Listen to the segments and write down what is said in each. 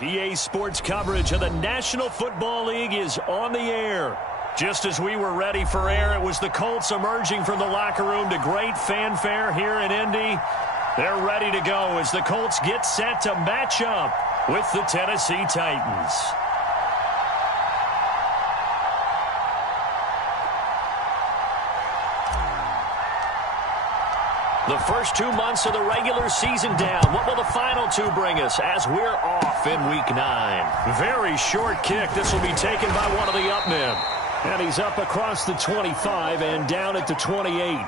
EA Sports coverage of the National Football League is on the air. Just as we were ready for air, it was the Colts emerging from the locker room to great fanfare here in Indy. They're ready to go as the Colts get set to match up with the Tennessee Titans. The first 2 months of the regular season down. What will the final two bring us as we're off in Week 9? Very short kick. This will be taken by one of the up men. And he's up across the 25 and down at the 28.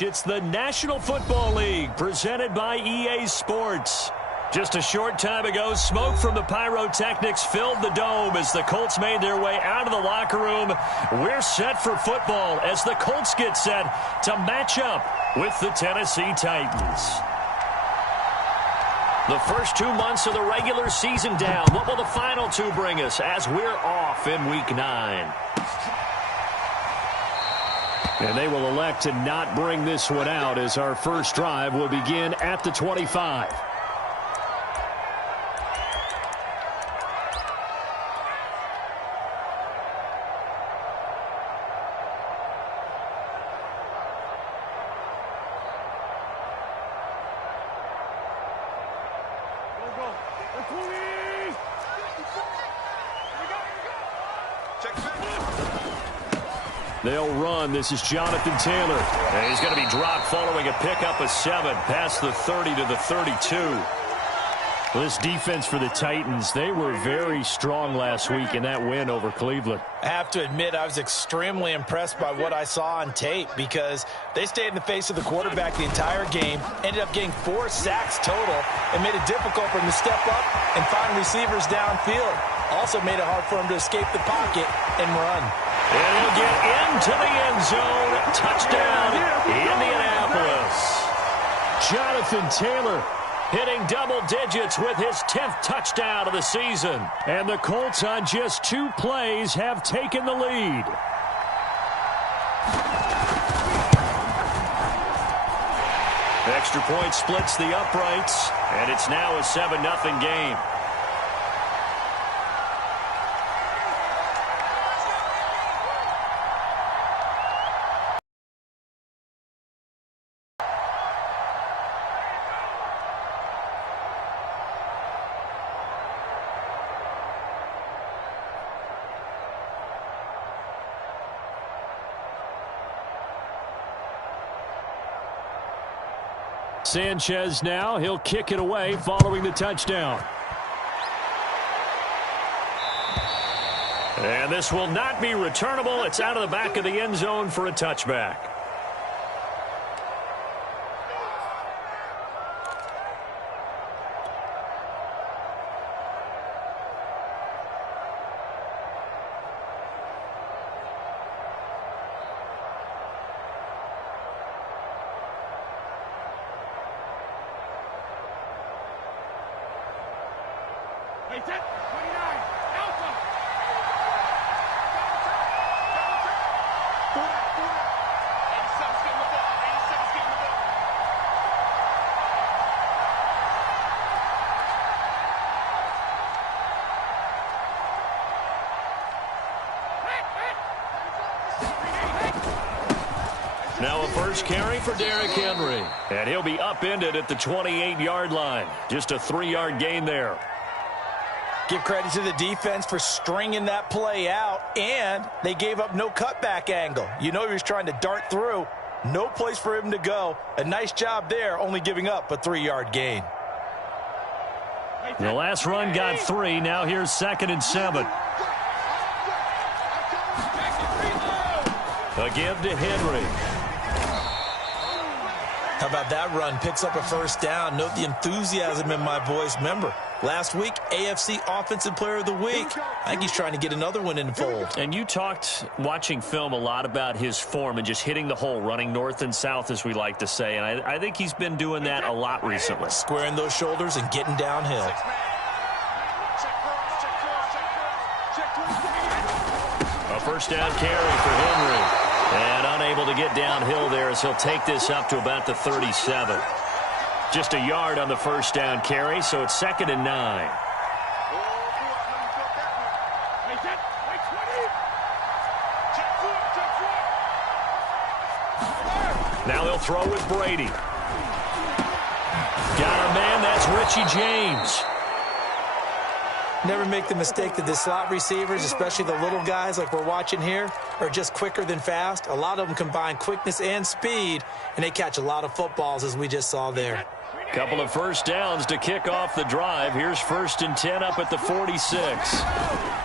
It's the National Football League presented by EA Sports. Just a short time ago, smoke from the pyrotechnics filled the dome as the Colts made their way out of the locker room. We're set for football as the Colts get set to match up with the Tennessee Titans. The first 2 months of the regular season down. What will the final two bring us as we're off in Week 9? And they will elect to not bring this one out as our first drive will begin at the 25. They'll run. This is Jonathan Taylor. And he's going to be dropped following a pickup of 7 past the 30 to the 32. Well, this defense for the Titans, they were very strong last week in that win over Cleveland. I have to admit, I was extremely impressed by what I saw on tape because they stayed in the face of the quarterback the entire game, ended up getting 4 sacks total, and made it difficult for him to step up and find receivers downfield. Also made it hard for him to escape the pocket and run. And he'll get into the end zone. Touchdown, Indianapolis. Jonathan Taylor hitting double digits with his 10th touchdown of the season. And the Colts on just 2 plays have taken the lead. Extra point splits the uprights, and it's now a 7-0 game. Sanchez now. He'll kick it away following the touchdown. And this will not be returnable. It's out of the back of the end zone for a touchback. Now a first carry for Derrick Henry. And he'll be upended at the 28-yard line. Just a 3-yard gain there. Give credit to the defense for stringing that play out, and they gave up no cutback angle. You know he was trying to dart through. No place for him to go. A nice job there, only giving up a 3-yard gain. The last run got 3. Now here's 2nd and 7. A give to Henry. How about that run? Picks up a first down. Note the enthusiasm in my voice. Remember, last week, AFC Offensive Player of the Week. I think he's trying to get another one in the fold. And you talked, watching film, a lot about his form and just hitting the hole, running north and south, as we like to say. And I think he's been doing that a lot recently. Squaring those shoulders and getting downhill. A first down carry for Henry. And unable to get downhill there as he'll take this up to about the 37. Just a yard on the first down carry, so it's 2nd and 9. Now they'll throw with Brady. Got a man, that's Richie James. Never make the mistake that the slot receivers, especially the little guys like we're watching here, are just quicker than fast. A lot of them combine quickness and speed, and they catch a lot of footballs, as we just saw there. Couple of first downs to kick off the drive. Here's 1st and 10 up at the 46.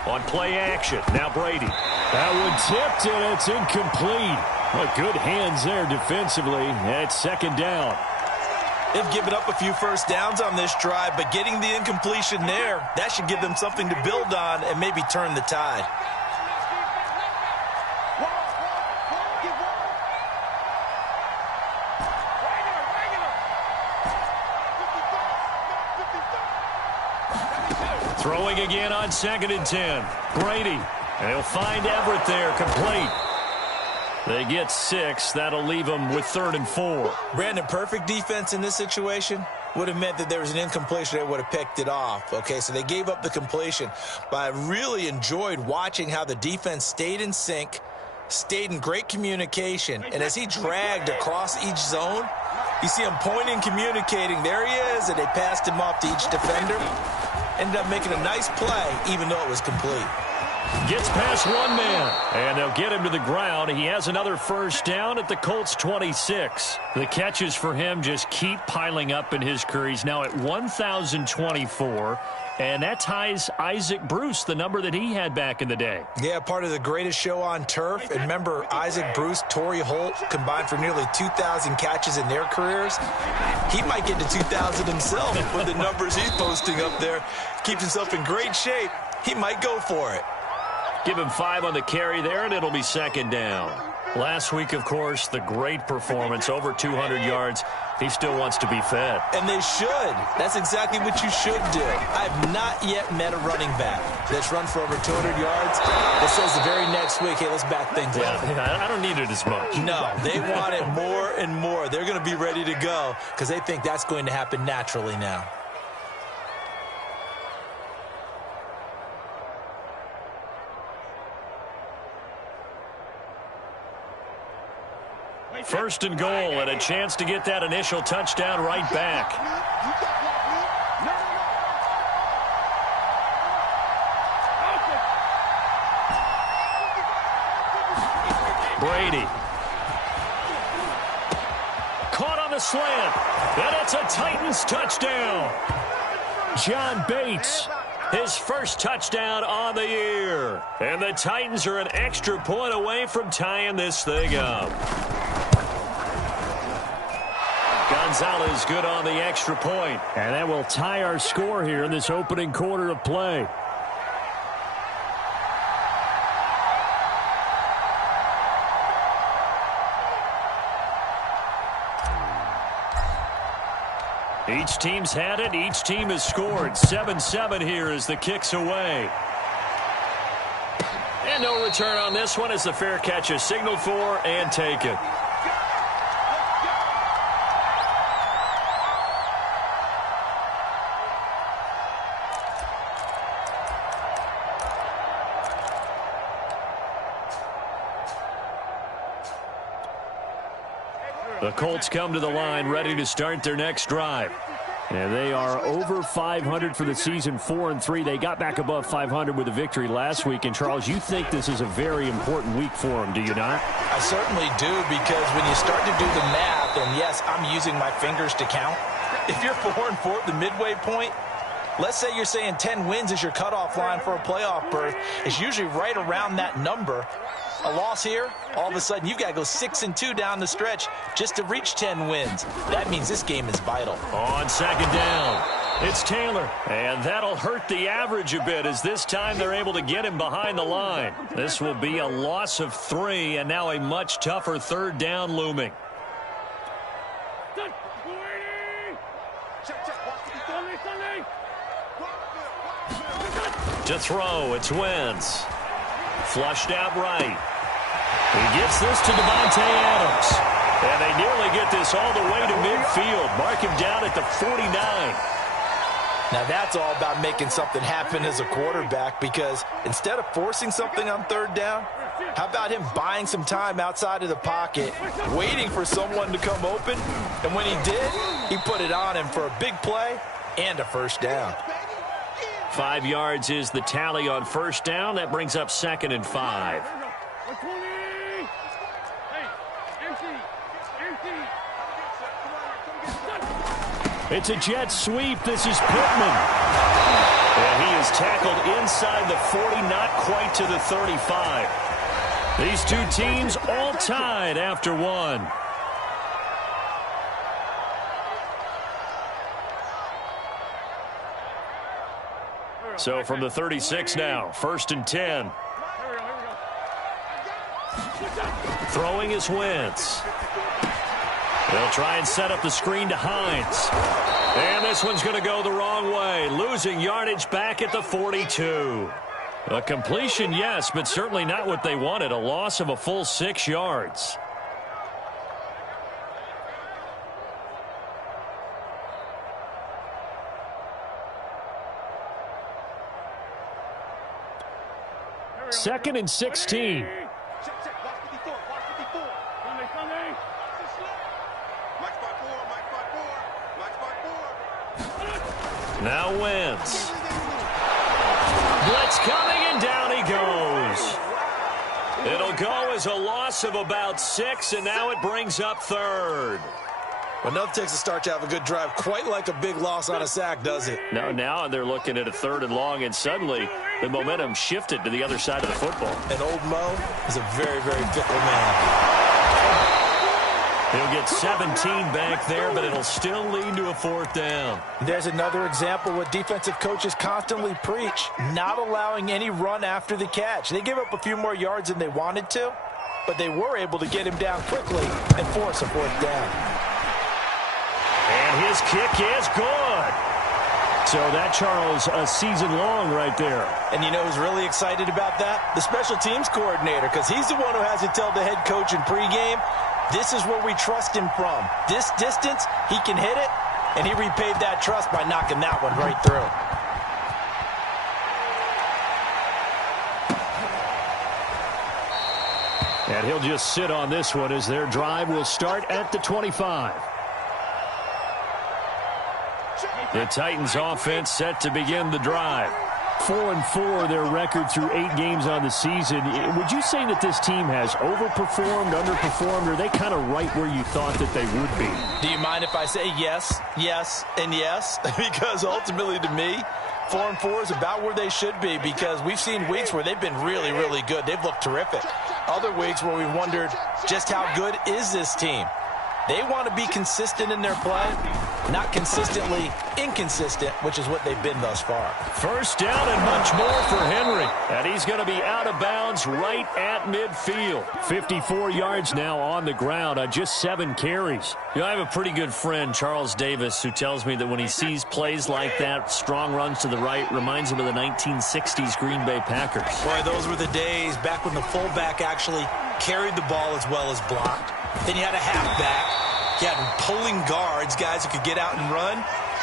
On play action, now Brady. That one tipped, and it's incomplete. Well, good hands there defensively. It's 2nd down. They've given up a few first downs on this drive, but getting the incompletion there, that should give them something to build on and maybe turn the tide. Throwing again on 2nd and 10. Brady. And he'll find Everett there, complete. They get 6. That'll leave them with 3rd and 4. Brandon, perfect defense in this situation would have meant that there was an incompletion. They would have picked it off. Okay, so they gave up the completion. But I really enjoyed watching how the defense stayed in sync, stayed in great communication. And as he dragged across each zone, you see him pointing, communicating. There he is, and they passed him off to each defender. Ended up making a nice play, even though it was complete. Gets past one man, and they'll get him to the ground. He has another first down at the Colts 26. The catches for him just keep piling up in his career. He's now at 1,024, and that ties Isaac Bruce, the number that he had back in the day. Yeah, part of the greatest show on turf. And remember, Isaac Bruce, Torrey Holt combined for nearly 2,000 catches in their careers. He might get to 2,000 himself with the numbers he's posting up there. Keeps himself in great shape. He might go for it. Give him 5 on the carry there, and it'll be 2nd down. Last week, of course, the great performance, over 200 yards. He still wants to be fed. And they should. That's exactly what you should do. I've not yet met a running back that's run for over 200 yards that says the very next week, hey, let's back things up. Yeah, I don't need it as much. No, they want it more and more. They're going to be ready to go because they think that's going to happen naturally now. First and goal, and a chance to get that initial touchdown right back. Brady. Caught on the slant, and it's a Titans touchdown. John Bates his first touchdown on the year. And the Titans are an extra point away from tying this thing up. Gonzalez good on the extra point. And that will tie our score here in this opening quarter of play. Each team's had it. Each team has scored. 7-7 here as the kick's away. And no return on this one as the fair catch is signaled for and taken. The Colts come to the line ready to start their next drive. And they are over 500 for the season, 4-3. They got back above 500 with a victory last week. And, Charles, you think this is a very important week for them, do you not? I certainly do, because when you start to do the math, and yes, I'm using my fingers to count. If you're 4-4 at the midway point, let's say you're saying 10 wins is your cutoff line for a playoff berth. It's usually right around that number. A loss here, all of a sudden you've got to go 6-2 down the stretch just to reach 10 wins. That means this game is vital. On second down, it's Taylor. And that'll hurt the average a bit as this time they're able to get him behind the line. This will be a loss of 3 and now a much tougher third down looming. To throw, it's Wentz. Flushed out right. He gets this to Devontae Adams. And they nearly get this all the way to midfield. Mark him down at the 49. Now that's all about making something happen as a quarterback, because instead of forcing something on third down, how about him buying some time outside of the pocket, waiting for someone to come open, and when he did, he put it on him for a big play and a first down. 5 yards is the tally on first down. That brings up 2nd and 5. It's a jet sweep. This is Pittman. And he is tackled inside the 40, not quite to the 35. These two teams all tied after one. So from the 36 now, 1st and 10. Throwing is Wentz. They'll try and set up the screen to Hines. And this one's going to go the wrong way, losing yardage back at the 42. A completion, yes, but certainly not what they wanted. A loss of a full 6 yards. Second and 16. Now Wentz. Blitz coming, and down he goes. It'll go as a loss of about 6, and now it brings up 3rd. Well, nothing takes a start to have a good drive quite like a big loss on a sack, does it? No, now they're looking at a 3rd and long, and suddenly the momentum shifted to the other side of the football. And old Mo is a very, very fickle man. He'll get 17 back there, but it'll still lead to a 4th down. There's another example what defensive coaches constantly preach, not allowing any run after the catch. They gave up a few more yards than they wanted to, but they were able to get him down quickly and force a 4th down. And his kick is good. So that, Charles, a season long right there. And you know who's really excited about that? The special teams coordinator, because he's the one who has to tell the head coach in pregame, this is where we trust him from. This distance, he can hit it, and he repaid that trust by knocking that one right through. And he'll just sit on this one as their drive will start at the 25. The Titans offense set to begin the drive. 4-4, their record through 8 games on the season. Would you say that this team has overperformed, underperformed, or are they kind of right where you thought that they would be? Do you mind if I say yes, yes, and yes? Because ultimately to me, 4-4 is about where they should be, because we've seen weeks where they've been really, really good. They've looked terrific. Other weeks where we've wondered just how good is this team. They want to be consistent in their play, not consistently inconsistent, which is what they've been thus far. First down and much more for Henry. And he's going to be out of bounds right at midfield. 54 yards now on the ground on just 7 carries. You know, I have a pretty good friend, Charles Davis, who tells me that when he sees plays like that, strong runs to the right, reminds him of the 1960s Green Bay Packers. Boy, those were the days back when the fullback actually carried the ball as well as blocked. Then you had a halfback. You had pulling guards, guys who could get out and run.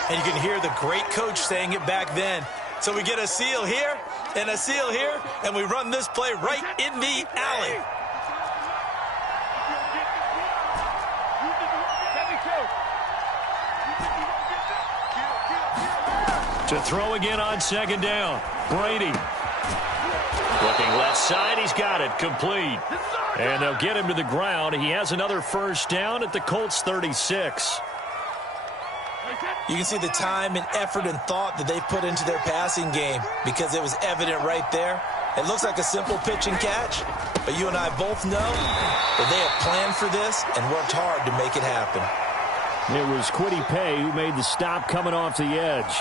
And you can hear the great coach saying it back then. So we get a seal here and a seal here, and we run this play right in the alley. To throw again on second down. Brady. Looking left side, he's got it, complete. And they'll get him to the ground. He has another first down at the Colts 36. You can see the time and effort and thought that they put into their passing game, because it was evident right there. It looks like a simple pitch and catch, but you and I both know that they have planned for this and worked hard to make it happen. It was Kwity Paye who made the stop coming off the edge.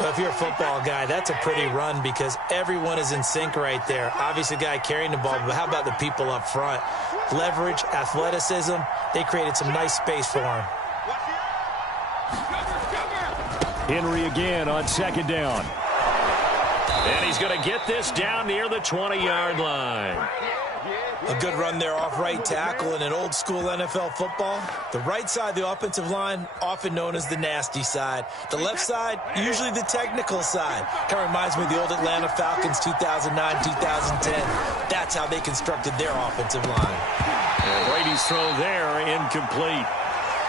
Well, if you're a football guy, that's a pretty run, because everyone is in sync right there. Obviously, the guy carrying the ball, but how about the people up front? Leverage, athleticism, they created some nice space for him. Henry again on second down. And he's going to get this down near the 20-yard line. A good run there off right tackle in an old-school NFL football. The right side of the offensive line, often known as the nasty side. The left side, usually the technical side. Kind of reminds me of the old Atlanta Falcons 2009, 2010. That's how they constructed their offensive line. And Brady's throw there, incomplete.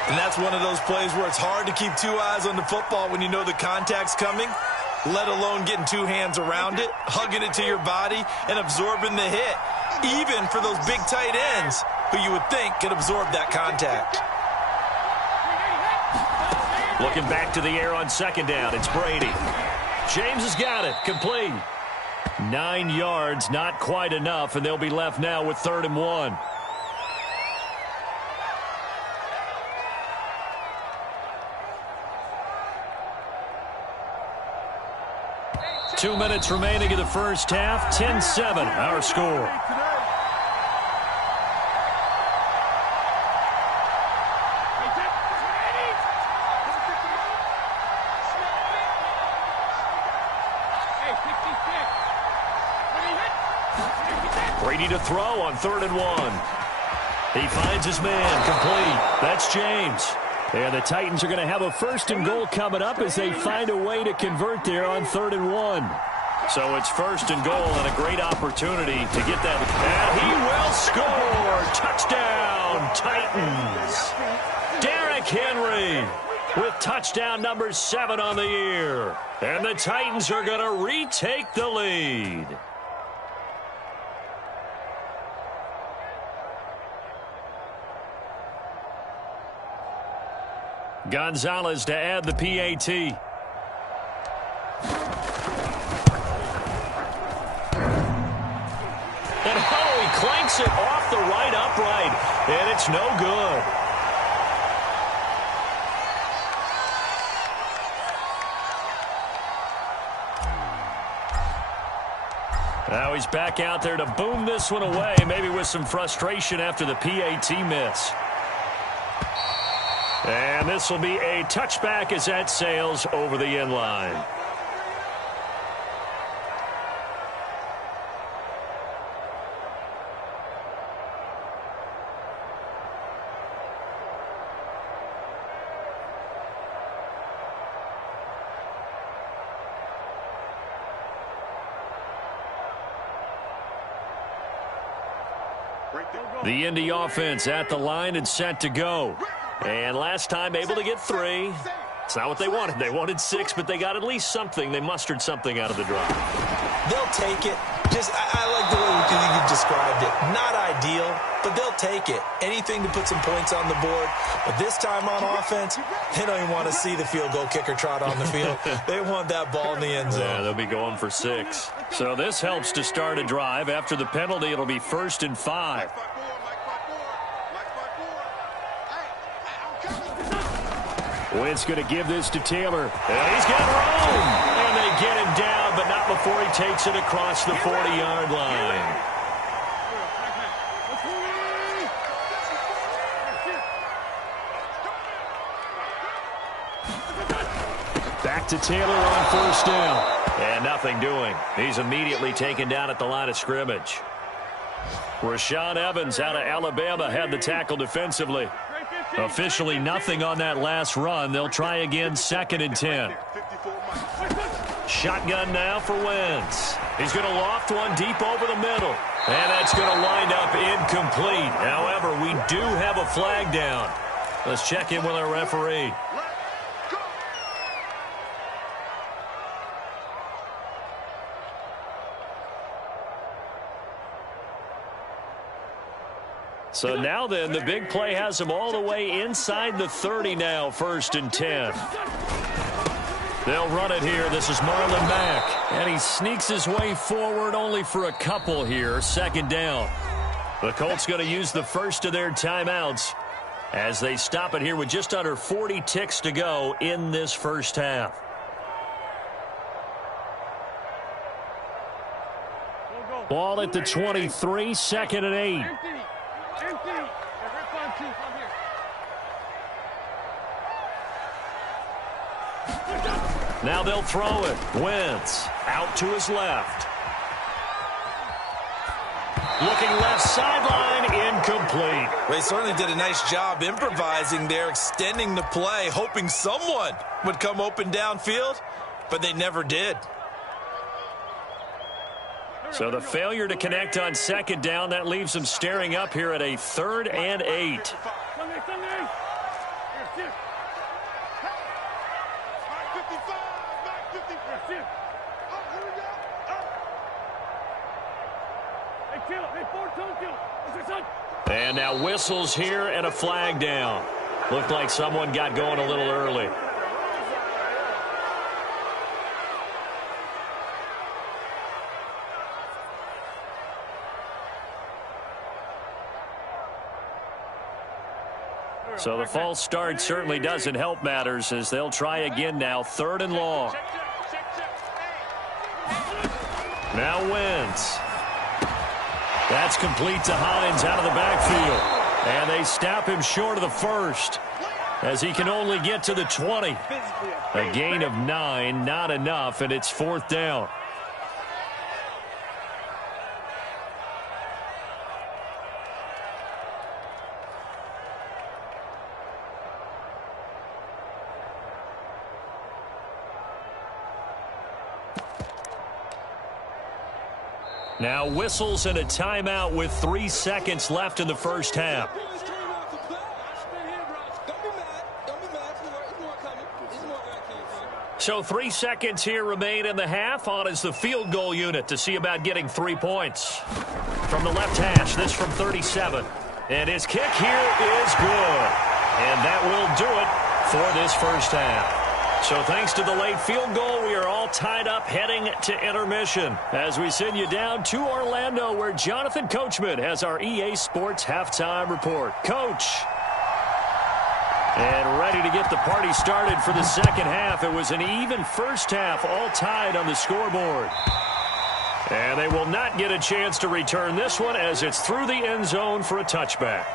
And that's one of those plays where it's hard to keep 2 eyes on the football when you know the contact's coming, let alone getting 2 hands around it, hugging it to your body, and absorbing the hit. Even for those big tight ends who you would think could absorb that contact. Looking back to the air on second down, it's Brady. James has got it, complete. 9 yards, not quite enough, and they'll be left now with 3rd and 1. Two minutes remaining in the first half. 10-7, our score. Brady to throw on 3rd and 1. He finds his man, complete. That's James. And the Titans are going to have a 1st and goal coming up as they find a way to convert there on 3rd and 1. So it's 1st and goal and a great opportunity to get that. And he will score. Touchdown, Titans. Derrick Henry with touchdown number 7 on the year. And the Titans are going to retake the lead. Gonzalez to add the PAT. And he clanks it off the right upright, and it's no good. Now he's back out there to boom this one away, maybe with some frustration after the PAT miss. And this will be a touchback as that sails over the end line. The Indy offense at the line and set to go. And last time able to get 3. It's not what they wanted. They wanted 6, but they got at least something. They mustered something out of the drive. They'll take it. I like the way you described it. Not ideal, but they'll take it. Anything to put some points on the board. But this time on offense, they don't even want to see the field goal kicker trot on the field. They want that ball in the end zone. Yeah, they'll be going for 6. So this helps to start a drive. After the penalty, it'll be 1st and 5. Wentz going to give this to Taylor. And he's got room. And they get him down, but not before he takes it across the 40-yard line. Back to Taylor on 1st down. And nothing doing. He's immediately taken down at the line of scrimmage. Rashaan Evans out of Alabama had the tackle defensively. Officially nothing on that last run. They'll try again 2nd and 10. Shotgun now for Wentz. He's going to loft one deep over the middle. And that's going to wind up incomplete. However, we do have a flag down. Let's check in with our referee. So now then, the big play has him all the way inside the 30 now, 1st and 10. They'll run it here. This is Marlon Mack. And he sneaks his way forward only for a couple here, 2nd down. The Colts going to use the first of their timeouts as they stop it here with just under 40 ticks to go in this first half. Ball at the 23, 2nd and 8. Now they'll throw it. Wentz out to his left. Looking left sideline, incomplete. They certainly did a nice job improvising there, extending the play, hoping someone would come open downfield, but they never did. So the failure to connect on 2nd down, that leaves them staring up here at a 3rd and 8. And now whistles here and a flag down. Looked like someone got going a little early. So the false start certainly doesn't help matters as they'll try again now, 3rd and long. Now Wentz. That's complete to Hines out of the backfield. And they stop him short of the 1st as he can only get to the 20. A gain of 9, not enough, and it's 4th down. Now whistles and a timeout with 3 seconds left in the first half. So 3 seconds here remain in the half. On is the field goal unit to see about getting 3 points. From the left hash, this from 37. And his kick here is good. And that will do it for this first half. So thanks to the late field goal, we are all tied up heading to intermission as we send you down to Orlando where Jonathan Coachman has our EA Sports halftime report. Coach. And ready to get the party started for the second half. It was an even first half, all tied on the scoreboard. And they will not get a chance to return this one as it's through the end zone for a touchback.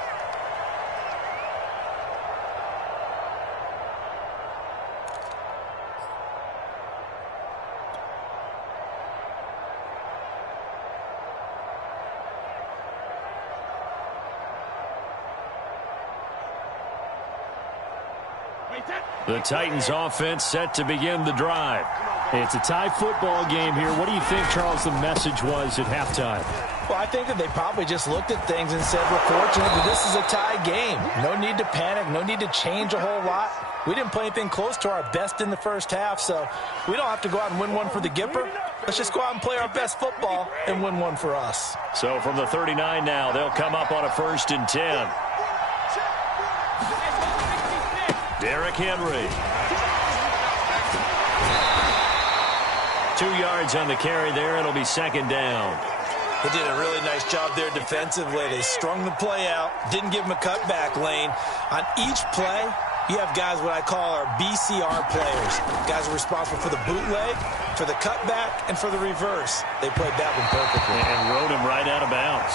The Titans offense set to begin the drive. It's a tie football game here. What do you think, Charles, the message was at halftime? Well, I think that they probably just looked at things and said, we're fortunate that this is a tie game. No need to panic. No need to change a whole lot. We didn't play anything close to our best in the first half, so we don't have to go out and win one for the Gipper. Let's just go out and play our best football and win one for us. So from the 39 now, they'll come up on a 1st and 10. Derrick Henry. 2 yards on the carry there. It'll be 2nd down. They did a really nice job there defensively. They strung the play out, didn't give him a cutback lane. On each play, you have guys what I call our BCR players. Guys are responsible for the bootleg, for the cutback, and for the reverse. They played that one perfectly. And rode him right out of bounds.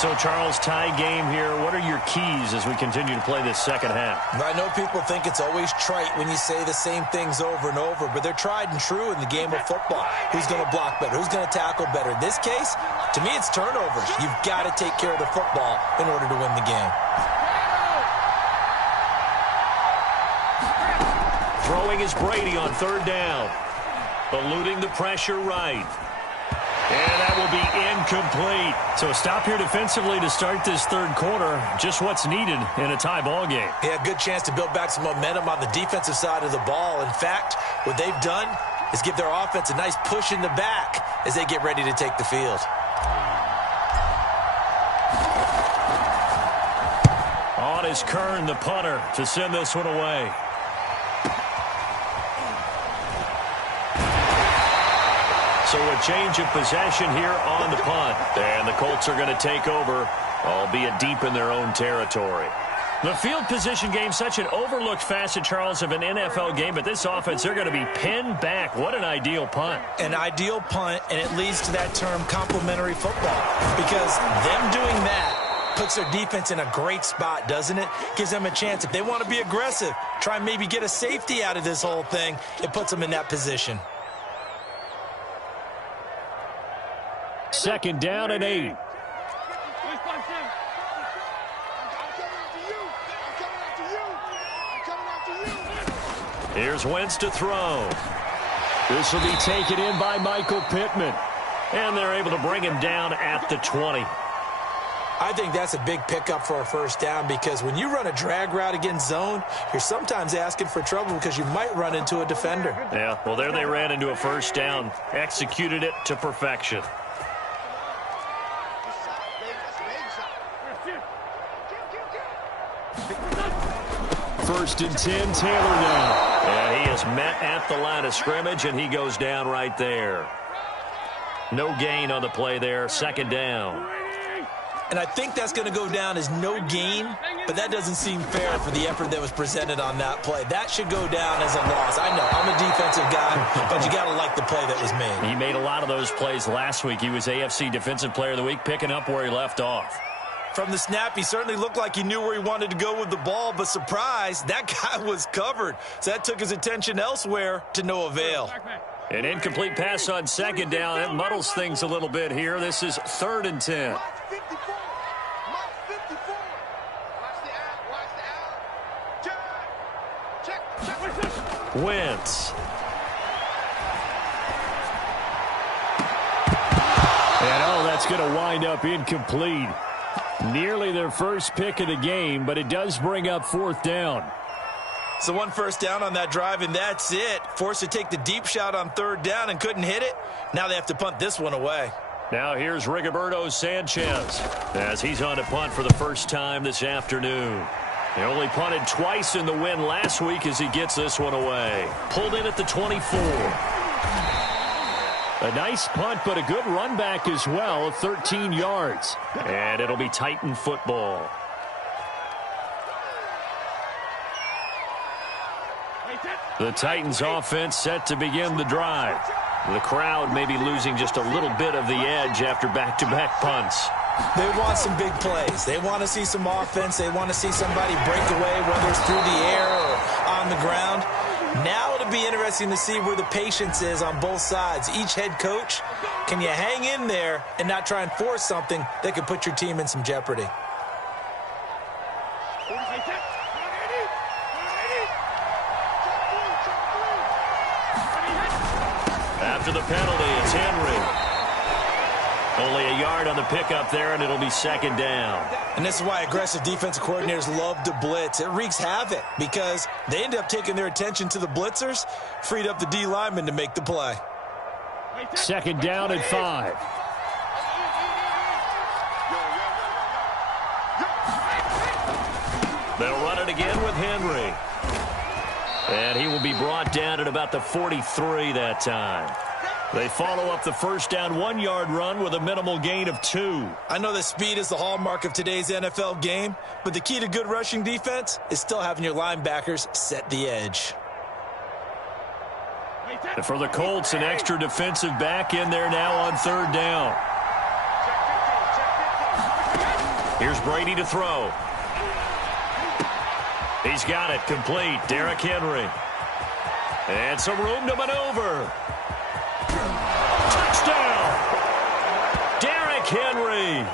So, Charles, tie game here. What are your keys as we continue to play this second half? I know people think it's always trite when you say the same things over and over, but they're tried and true in the game of football. Who's going to block better? Who's going to tackle better? In this case, to me, it's turnovers. You've got to take care of the football in order to win the game. Throwing is Brady on 3rd down. Eluding the pressure right. And that will be incomplete. So a stop here defensively to start this 3rd quarter. Just what's needed in a tie ball game. Yeah, good chance to build back some momentum on the defensive side of the ball. In fact, what they've done is give their offense a nice push in the back as they get ready to take the field. On is Kern, the punter, to send this one away. So a change of possession here on the punt. And the Colts are going to take over, albeit deep in their own territory. The field position game, such an overlooked facet, Charles, of an NFL game. But this offense, they're going to be pinned back. What an ideal punt. An ideal punt, and it leads to that term complementary football. Because them doing that puts their defense in a great spot, doesn't it? Gives them a chance. If they want to be aggressive, try and maybe get a safety out of this whole thing, it puts them in that position. 2nd down and 8. Here's Wentz to throw. This will be taken in by Michael Pittman. And they're able to bring him down at the 20. I think that's a big pickup for a 1st down because when you run a drag route against zone, you're sometimes asking for trouble because you might run into a defender. Yeah, well, there they ran into a 1st down. Executed it to perfection. 1st and 10, Taylor now. And he is met at the line of scrimmage, and he goes down right there. No gain on the play there, 2nd down. And I think that's going to go down as no gain, but that doesn't seem fair for the effort that was presented on that play. That should go down as a loss. I know, I'm a defensive guy, but you got to like the play that was made. He made a lot of those plays last week. He was AFC Defensive Player of the Week, picking up where he left off. From the snap, he certainly looked like he knew where he wanted to go with the ball, but surprise, that guy was covered. So that took his attention elsewhere to no avail. An incomplete pass on 2nd down. That muddles things a little bit here. This is 3rd and 10. Wentz. And that's going to wind up incomplete. Nearly their first pick of the game, but it does bring up 4th down. So 1 1st down on that drive, and that's it. Forced to take the deep shot on 3rd down and couldn't hit it. Now they have to punt this one away. Now here's Rigoberto Sanchez as he's on to punt for the first time this afternoon. He only punted twice in the win last week as he gets this one away. Pulled in at the 24. A nice punt, but a good run back as well of 13 yards. And it'll be Titan football. The Titans offense set to begin the drive. The crowd may be losing just a little bit of the edge after back-to-back punts. They want some big plays. They want to see some offense. They want to see somebody break away, whether it's through the air or on the ground. Now it'll be interesting to see where the patience is on both sides. Each head coach, can you hang in there and not try and force something that could put your team in some jeopardy? After the penalty, it's Henry. Only a yard on the pickup there, and it'll be second down. And this is why aggressive defensive coordinators love to blitz. It wreaks havoc because they end up taking their attention to the blitzers, freed up the D lineman to make the play. Second down and 5. They'll run it again with Henry. And he will be brought down at about the 43 that time. They follow up the first down 1-yard run with a minimal gain of 2. I know that speed is the hallmark of today's NFL game, but the key to good rushing defense is still having your linebackers set the edge. And for the Colts, an extra defensive back in there now on third down. Here's Brady to throw. He's got it complete. Derrick Henry. And some room to maneuver. Touchdown! Derrick Henry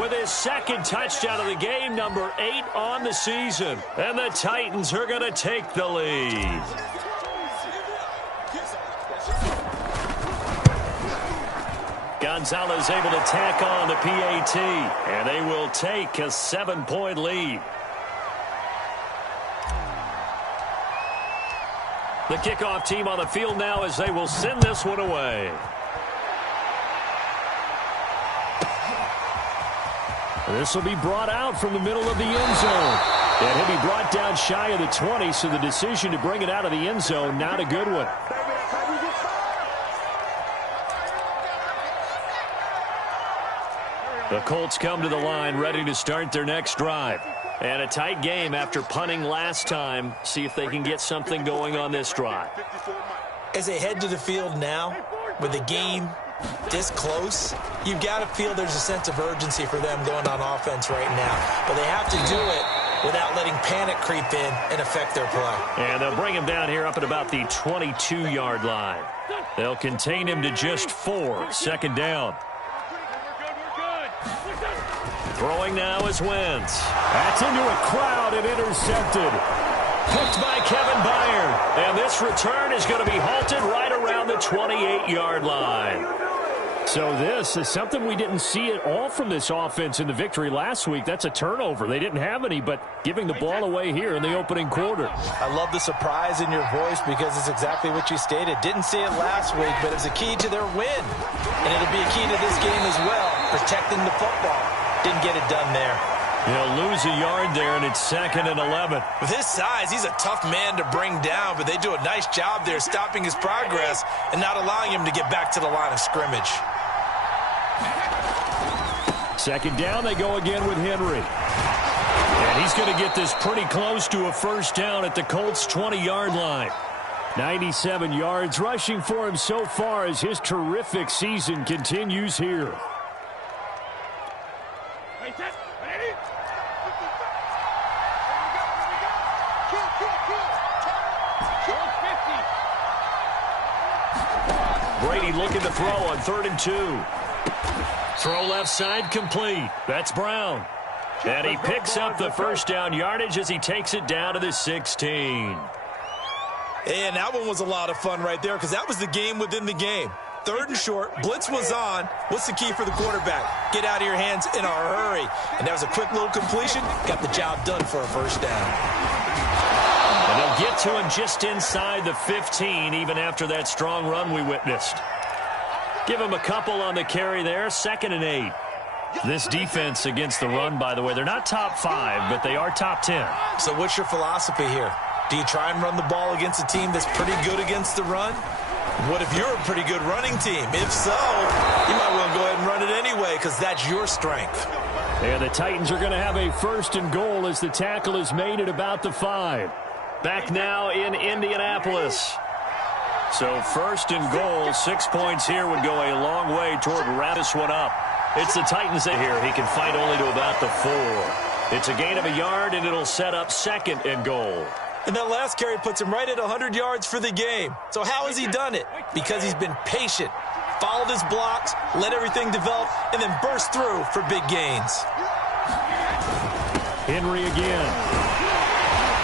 with his second touchdown of the game, number 8 on the season. And the Titans are going to take the lead. Gonzalez able to tack on the PAT, and they will take a 7-point lead. The kickoff team on the field now as they will send this one away. This will be brought out from the middle of the end zone. And he'll be brought down shy of the 20, so the decision to bring it out of the end zone, not a good one. The Colts come to the line ready to start their next drive. And a tight game after punting last time. See if they can get something going on this drive. As they head to the field now, with the game this close, you've got to feel there's a sense of urgency for them going on offense right now. But they have to do it without letting panic creep in and affect their play. And they'll bring him down here up at about the 22-yard line. They'll contain him to just 4. Second down. Throwing now is Wentz. That's into a crowd and intercepted. Picked by Kevin Byard. And this return is going to be halted right around the 28-yard line. So this is something we didn't see at all from this offense in the victory last week. That's a turnover. They didn't have any, but giving the ball away here in the opening quarter. I love the surprise in your voice because it's exactly what you stated. Didn't see it last week, but it's a key to their win. And it'll be a key to this game as well, protecting the football. Didn't get it done there. He'll lose a yard there, and it's 2nd and 11. With his size, he's a tough man to bring down, but they do a nice job there stopping his progress and not allowing him to get back to the line of scrimmage. Second down, they go again with Henry. And he's going to get this pretty close to a first down at the Colts' 20-yard line. 97 yards rushing for him so far as his terrific season continues here. Brady looking to throw on 3rd and 2. Throw left side complete. That's Brown. And he picks up the first down yardage as he takes it down to the 16. And that one was a lot of fun right there because that was the game within the game. 3rd and short, blitz was on. What's the key for the quarterback? Get out of your hands in a hurry. And that was a quick little completion. Got the job done for a first down. And they'll get to him just inside the 15 even after that strong run we witnessed. Give him a couple on the carry there. 2nd and 8. This defense against the run, by the way, they're not top 5, but they are top 10. So what's your philosophy here? Do you try and run the ball against a team that's pretty good against the run? What if you're a pretty good running team? If so, you might well go ahead and run it anyway because that's your strength. And the Titans are going to have a 1st and goal as the tackle is made at about the 5. Back now in Indianapolis. So 1st and goal, 6 points here would go a long way toward wrapping this one up. It's the Titans here. He can fight only to about the 4. It's a gain of a yard, and it'll set up 2nd and goal. And that last carry puts him right at 100 yards for the game. So how has he done it? Because he's been patient, followed his blocks, let everything develop, and then burst through for big gains. Henry again.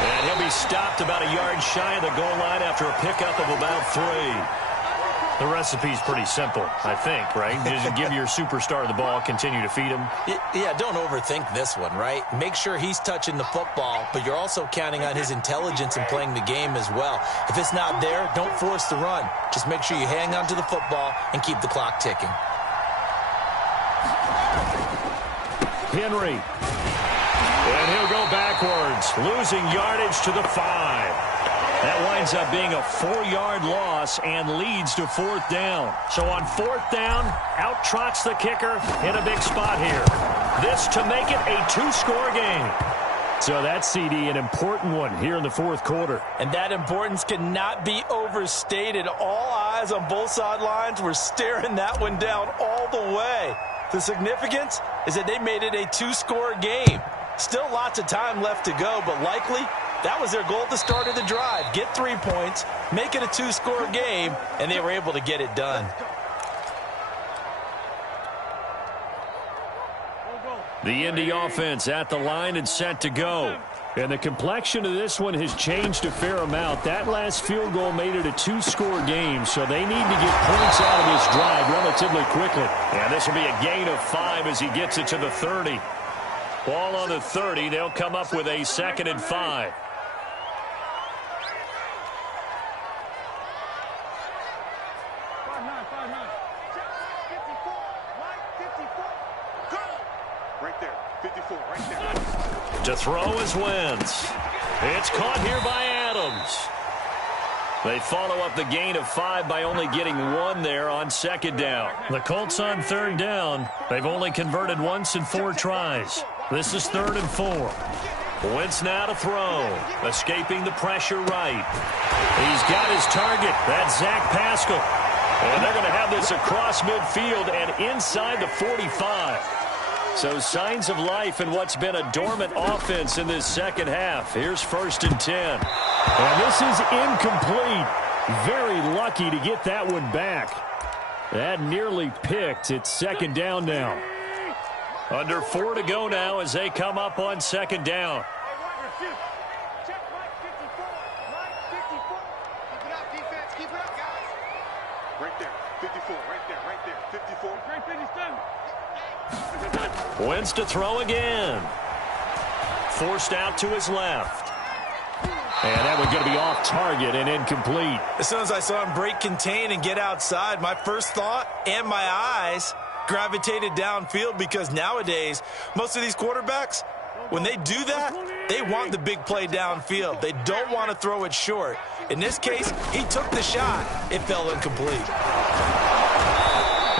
And he'll be stopped about a yard shy of the goal line after a pickup of about 3. The recipe's pretty simple, I think, right? Just give your superstar the ball, continue to feed him. Yeah, don't overthink this one, right? Make sure he's touching the football, but you're also counting on his intelligence in playing the game as well. If it's not there, don't force the run. Just make sure you hang on to the football and keep the clock ticking. Henry. And he'll go backwards, losing yardage to the 5. That winds up being a 4-yard loss and leads to 4th down. So on 4th down, out trots the kicker in a big spot here. This to make it a 2-score game. So that's, CD, an important one here in the 4th quarter. And that importance cannot be overstated. All eyes on both sidelines were staring that one down all the way. The significance is that they made it a 2-score game. Still lots of time left to go, but likely that was their goal at the start of the drive. Get 3 points, make it a 2-score game, and they were able to get it done. The Indy offense at the line and set to go. And the complexion of this one has changed a fair amount. That last field goal made it a 2-score game, so they need to get points out of this drive relatively quickly. And this will be a gain of 5 as he gets it to the 30. Ball on the 30. They'll come up with a 2nd and 5. To throw is Wentz. It's caught here by Adams. They follow up the gain of 5 by only getting 1 there on 2nd down. The Colts on 3rd down. They've only converted once in 4 tries. This is 3rd and 4. Wentz now to throw. Escaping the pressure right. He's got his target. That's Zach Pascal. And they're going to have this across midfield and inside the 45. So signs of life in what's been a dormant offense in this second half. Here's 1st and 10. And this is incomplete. Very lucky to get that one back. That nearly picked. It's 2nd down now. Under 4 to go now as they come up on 2nd down. Right there, 54, right there, 54. Wentz to throw again. Forced out to his left. And that one's going to be off target and incomplete. As soon as I saw him break contain and get outside, my first thought and my eyes gravitated downfield, because nowadays, most of these quarterbacks, when they do that, they want the big play downfield. They don't want to throw it short. In this case, he took the shot. It fell incomplete.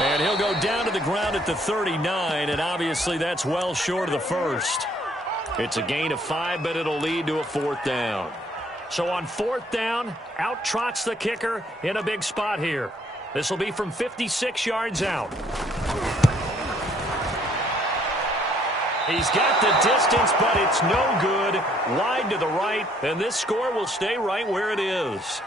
And he'll go down to the ground at the 39, and obviously that's well short of the 1st. It's a gain of 5, but it'll lead to a 4th down. So on 4th down, out trots the kicker in a big spot here. This will be from 56 yards out. He's got the distance, but it's no good. Wide to the right, and this score will stay right where it is.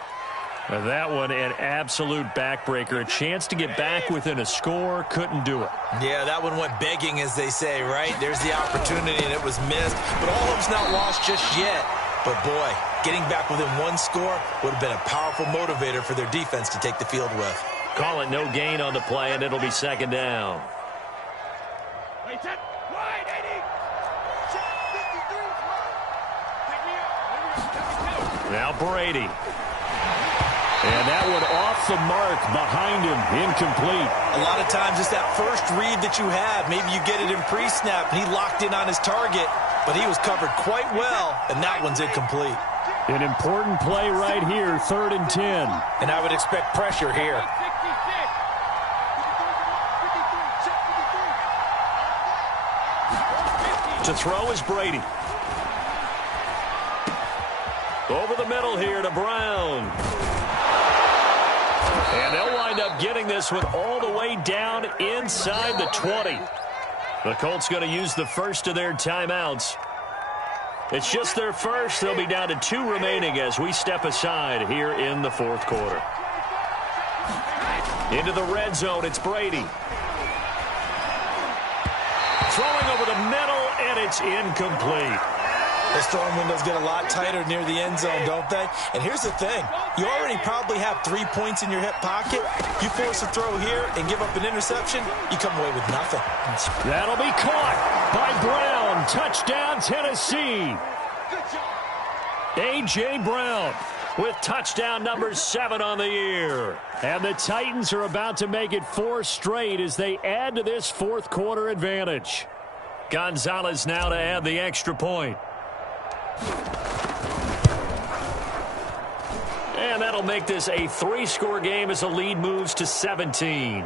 And that one, an absolute backbreaker. A chance to get back within a score, couldn't do it. Yeah, that one went begging, as they say, right? There's the opportunity, and it was missed. But all hope's not lost just yet. But, boy, getting back within 1 score would have been a powerful motivator for their defense to take the field with. Call it no gain on the play, and it'll be 2nd down. Now Brady. And that one off the mark behind him, incomplete. A lot of times it's that first read that you have. Maybe you get it in pre-snap, and he locked in on his target, but he was covered quite well, and that one's incomplete. An important play right here, 3rd and 10. And I would expect pressure here. To throw is Brady. Over the middle here to Brown. And they'll wind up getting this one all the way down inside the 20. The Colts going to use the first of their timeouts. It's just their first. They'll be down to 2 remaining as we step aside here in the 4th quarter. Into the red zone, it's Brady. Throwing over the middle, and it's incomplete. Those throwing windows get a lot tighter near the end zone, don't they? And here's the thing. You already probably have 3 points in your hip pocket. You force a throw here and give up an interception, you come away with nothing. That'll be caught by Brown. Touchdown, Tennessee. A.J. Brown with touchdown number 7 on the year. And the Titans are about to make it 4 straight as they add to this fourth quarter advantage. Gonzalez now to add the extra point. And that'll make this a 3-score game as the lead moves to 17.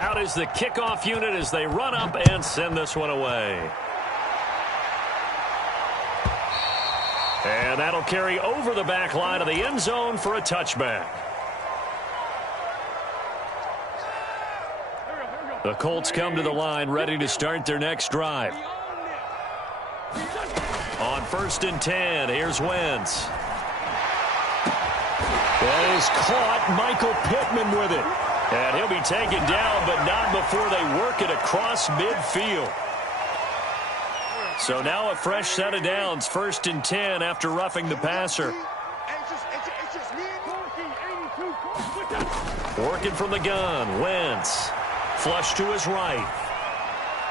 Out is the kickoff unit as they run up and send this one away. And that'll carry over the back line of the end zone for a touchback. The Colts come to the line ready to start their next drive. On 1st and 10, here's Wentz. That is caught. Michael Pittman with it. And he'll be taken down, but not before they work it across midfield. So now a fresh set of downs, 1st and 10 after roughing the passer. Working from the gun, Wentz. Flush to his right.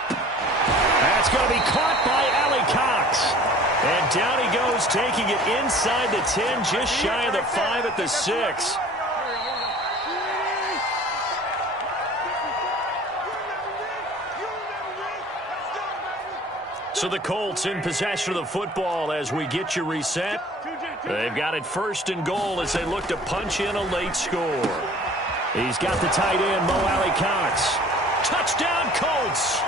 That's going to be caught by Ali Cox. And down he goes, taking it inside the 10, just shy of the 5 at the 6. So the Colts in possession of the football as we get you reset. They've got it 1st and goal as they look to punch in a late score. He's got the tight end, Mo Alley-Cox. Touchdown, Colts!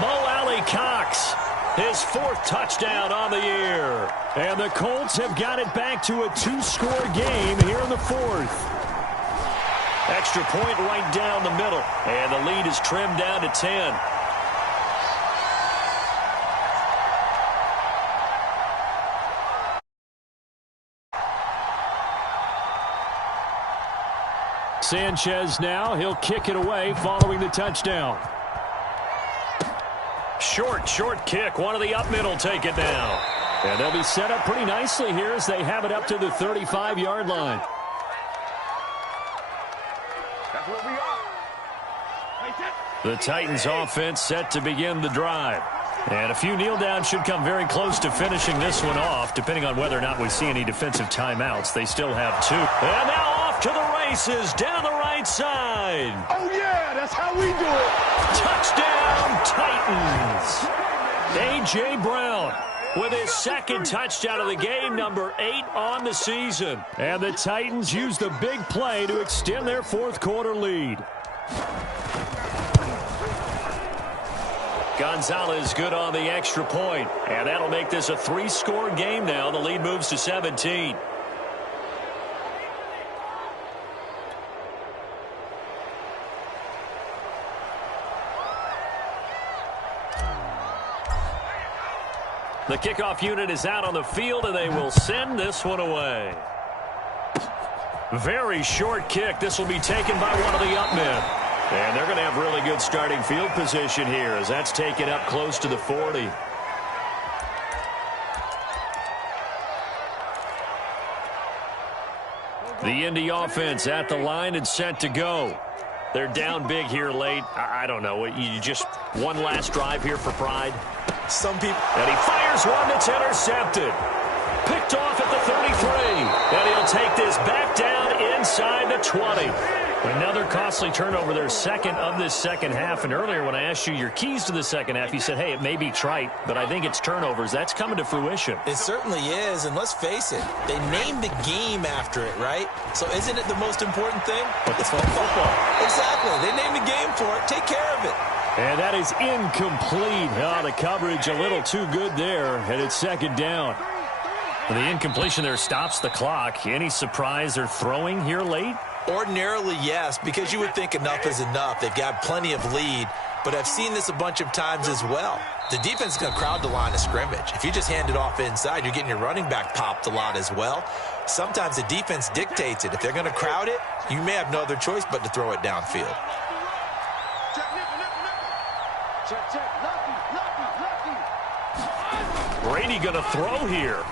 Mo Alley-Cox, his 4th touchdown on the year. And the Colts have got it back to a 2-score game here in the 4th. Extra point right down the middle. And the lead is trimmed down to 10. Sanchez now, he'll kick it away following the touchdown. Short kick. One of the up middle take it now. And they'll be set up pretty nicely here as they have it up to the 35-yard line. That's what we are. The Titans offense set to begin the drive. And a few kneel downs should come very close to finishing this one off, depending on whether or not we see any defensive timeouts. They still have 2. And now off to the races down the right side. Oh, yeah, that's how we do it. Touchdown, Titans. A.J. Brown with his 2nd touchdown of the game, number 8 on the season. And the Titans use the big play to extend their 4th quarter lead. Gonzalez good on the extra point. And that'll make this a 3-score game now. The lead moves to 17. The kickoff unit is out on the field, and they will send this one away. Very short kick. This will be taken by one of the up men. And they're going to have really good starting field position here as that's taken up close to the 40. The Indy offense at the line and set to go. They're down big here late. I don't know. You just one last drive here for pride. Some people. And he fires one that's intercepted. Picked off at the 33. And he'll take this back down inside the 20. Another costly turnover, their 2nd of this second half. And earlier when I asked you your keys to the second half, you said, hey, it may be trite, but I think it's turnovers. That's coming to fruition. It certainly is, and let's face it, they named the game after it, right? So isn't it the most important thing? It's football. Exactly. They named the game for it. Take care of it. And that is incomplete. The coverage a little too good there, and it's 2nd down. The incompletion there stops the clock. Any surprise they're throwing here late? Ordinarily, yes, because you would think enough is enough. They've got plenty of lead, but I've seen this a bunch of times as well. The defense is going to crowd the line of scrimmage. If you just hand it off inside, you're getting your running back popped a lot as well. Sometimes the defense dictates it. If they're going to crowd it, you may have no other choice but to throw it downfield. Brady going to throw here.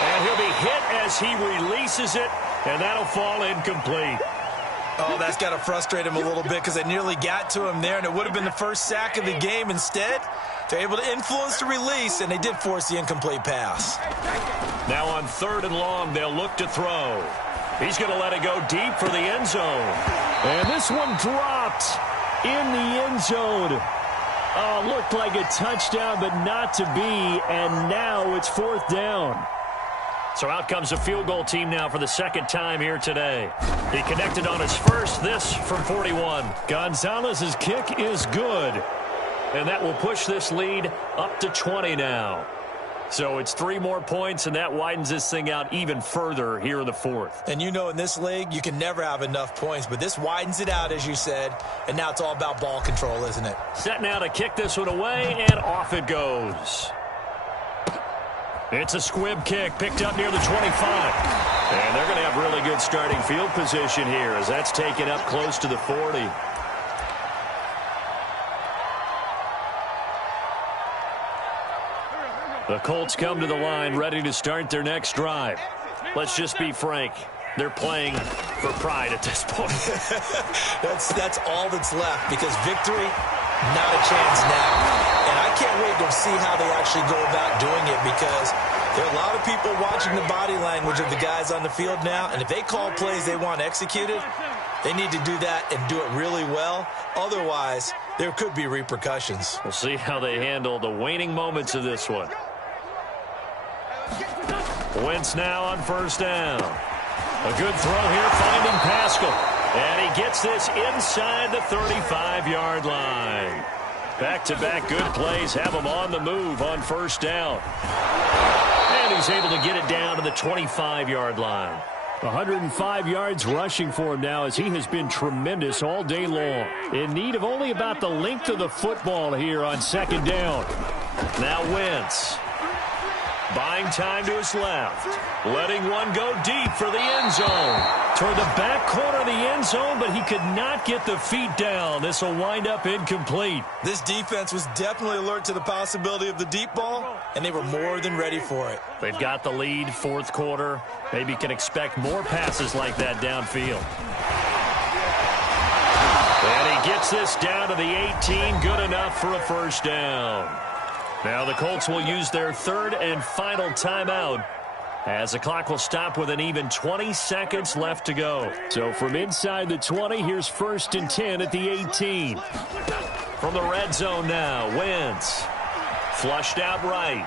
And he'll be hit as he releases it, and that'll fall incomplete. Oh, that's got to frustrate him a little bit because they nearly got to him there, and it would have been the first sack of the game. Instead, they're able to influence the release, and they did force the incomplete pass. Now on 3rd and long, they'll look to throw. He's going to let it go deep for the end zone. And this one dropped in the end zone. Oh, looked like a touchdown, but not to be, and now it's 4th down. So out comes a field goal team now for the 2nd time here today. He connected on his first, this from 41. Gonzalez's kick is good. And that will push this lead up to 20 now. So it's 3 more points, and that widens this thing out even further here in the 4th. And you know in this league, you can never have enough points, but this widens it out, as you said, and now it's all about ball control, isn't it? Set now to kick this one away, and off it goes. It's a squib kick picked up near the 25. And they're going to have really good starting field position here as that's taken up close to the 40. The Colts come to the line ready to start their next drive. Let's just be frank. They're playing for pride at this point. That's all that's left because victory, not a chance now. And I can't wait to see how they actually go about doing it because there are a lot of people watching the body language of the guys on the field now. And if they call plays they want executed, they need to do that and do it really well. Otherwise, there could be repercussions. We'll see how they handle the waning moments of this one. Wentz now on 1st down. A good throw here, finding Pascal. And he gets this inside the 35-yard line. Back-to-back good plays have him on the move on 1st down. And he's able to get it down to the 25-yard line. 105 yards rushing for him now as he has been tremendous all day long. In need of only about the length of the football here on 2nd down. Now Wentz. Buying time to his left. Letting one go deep for the end zone. Toward the back corner of the end zone, but he could not get the feet down. This will wind up incomplete. This defense was definitely alert to the possibility of the deep ball, and they were more than ready for it. They've got the lead, 4th quarter. Maybe can expect more passes like that downfield. And he gets this down to the 18. Good enough for a 1st down. Now the Colts will use their 3rd and final timeout as the clock will stop with an even 20 seconds left to go. So from inside the 20, here's 1st and 10 at the 18. From the red zone now, Wentz. Flushed out right.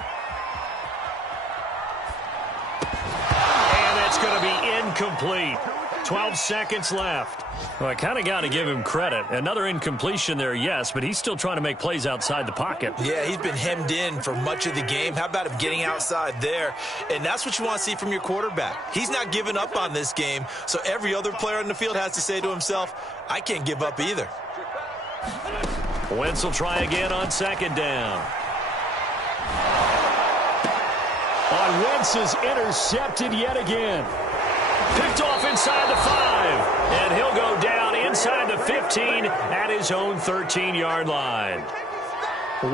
And that's going to be incomplete. 12 seconds left. Well, I kind of got to give him credit. Another incompletion there, yes, but he's still trying to make plays outside the pocket. Yeah, he's been hemmed in for much of the game. How about him getting outside there? And that's what you want to see from your quarterback. He's not giving up on this game, so every other player on the field has to say to himself, I can't give up either. Wentz will try again on 2nd down. On Wentz is intercepted yet again. Picked off inside the 5. And he'll go down inside the 15 at his own 13-yard line.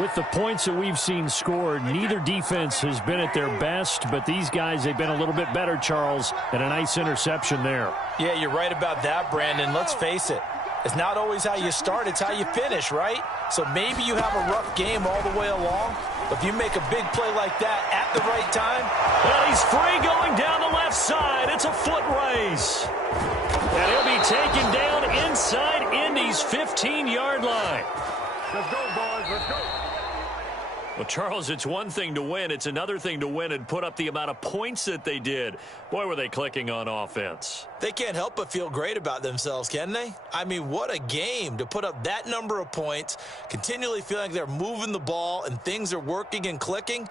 With the points that we've seen scored, neither defense has been at their best, but these guys, they've been a little bit better, Charles, and a nice interception there. Yeah, you're right about that, Brandon. Let's face it. It's not always how you start, it's how you finish, right? So maybe you have a rough game all the way along, but if you make a big play like that at the right time. Well, he's free going down the left side. It's a foot race. And he'll be taken down inside Indy's 15-yard line. Let's go, boys. Let's go. Well, Charles, it's one thing to win. It's another thing to win and put up the amount of points that they did. Boy, were they clicking on offense. They can't help but feel great about themselves, can they? I mean, what a game to put up that number of points, continually feeling like they're moving the ball and things are working and clicking.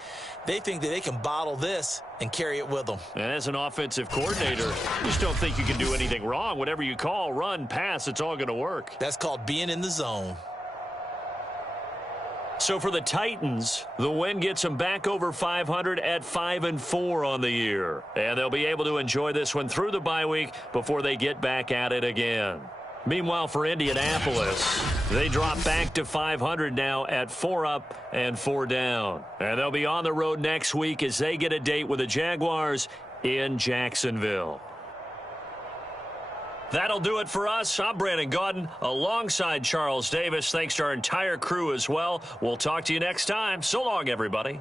They think that they can bottle this and carry it with them. And as an offensive coordinator, you just don't think you can do anything wrong. Whatever you call, run, pass, it's all going to work. That's called being in the zone. So for the Titans, the win gets them back over 500 at 5-4 on the year. And they'll be able to enjoy this one through the bye week before they get back at it again. Meanwhile, for Indianapolis, They drop back to 500 now at 4 up and 4 down. And they'll be on the road next week as they get a date with the Jaguars in Jacksonville. That'll do it for us. I'm Brandon Gaudin alongside Charles Davis. Thanks to our entire crew as well. We'll talk to you next time. So long, everybody.